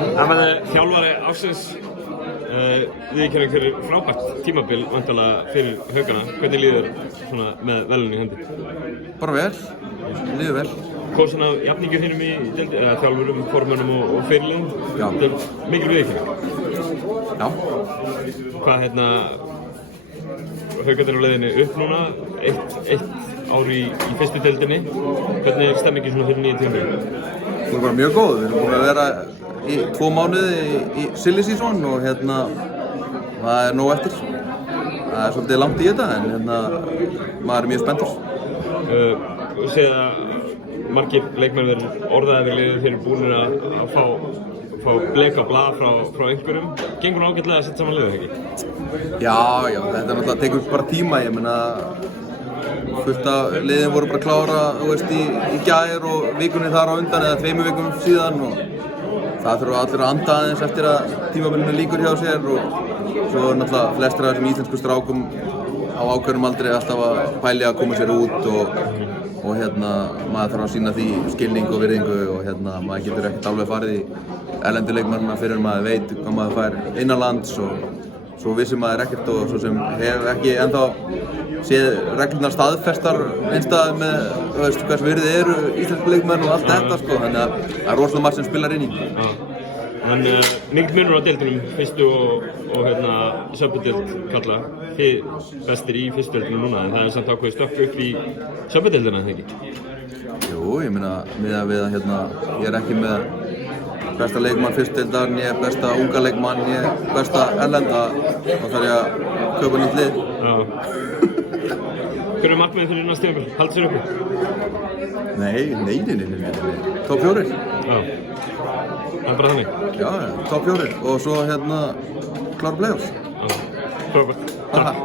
Það verði þjálfari ársins viðurkenning fyrir frábært tímabil vantarlega fyrir Haukana. Hvernig líður svona með velun í hendi? Bara vel, líður vel. Kosin af jafningu þínum í deildinni, eða þjálfurum, formönnum og fyrirliðum? Já. Þetta er mikil viðurkenning. Já. Hvað Haukarnir á leiðinni upp núna, eitt ár í fyrstu deildinni. Hvernig er stemmingin svona fyrir nýja tímabilið? Það er bara mjög góð. Við erum búin að vera í 2 mánuði í silly season og það er nóg eftir. Það er svolítið langt í þetta en maður er mjög spenntur. Þú segir að margir leikmenn verður orðaðir við liðið fyrir búinir að fá bleka blað frá einhverjum. Gengur ágætlega að setja saman liðið, ekki? Já, þetta náttúrulega tekur bara tíma. Ég meina, fullt af liðin voru bara klára, í gær og vikunni þar á undan eða 2 vikum síðan og það þurfa allir að anda aðeins eftir að tímabilinu lýkur hjá sér og svo er náttúrulega flestir af þessum íslensku strákum á ákveðnum aldrei alltaf að pæli að koma sér út og maður þarf að sýna því skilning og virðingu og maður getur ekkert alveg farið í erlendu leikmennina fyrir maður veit hvað maður fær innanlands og svo vissi maður ekkert og svo sem hef ekki ennþá séð reglurnar staðfestar einstað með hvers virði eru íslensku leikmenn og allt þetta sko, þannig að það er rosalega margt sem spilar inn í. Þannig mikill munur á deildunum, fyrstu og söpudeild kalla. Þið bestir í fyrstu deildinu núna en það er samt ákveðið stökk upp í söpudeildina, þegar ekki? Jú, ég meina miðað við að ég er ekki með besta leikmann fyrstdeildar, né besta unga leikmann, né besta erlenda, þá þarf ég að kaupa nýtt lið. Hver markmiðin fyrir næsta tímabil? Haldið sér uppi? Nei. Top 4. Já. Það er bara þannig? Já, top 4 og svo klára playoffs. Já. Frábært. Takk.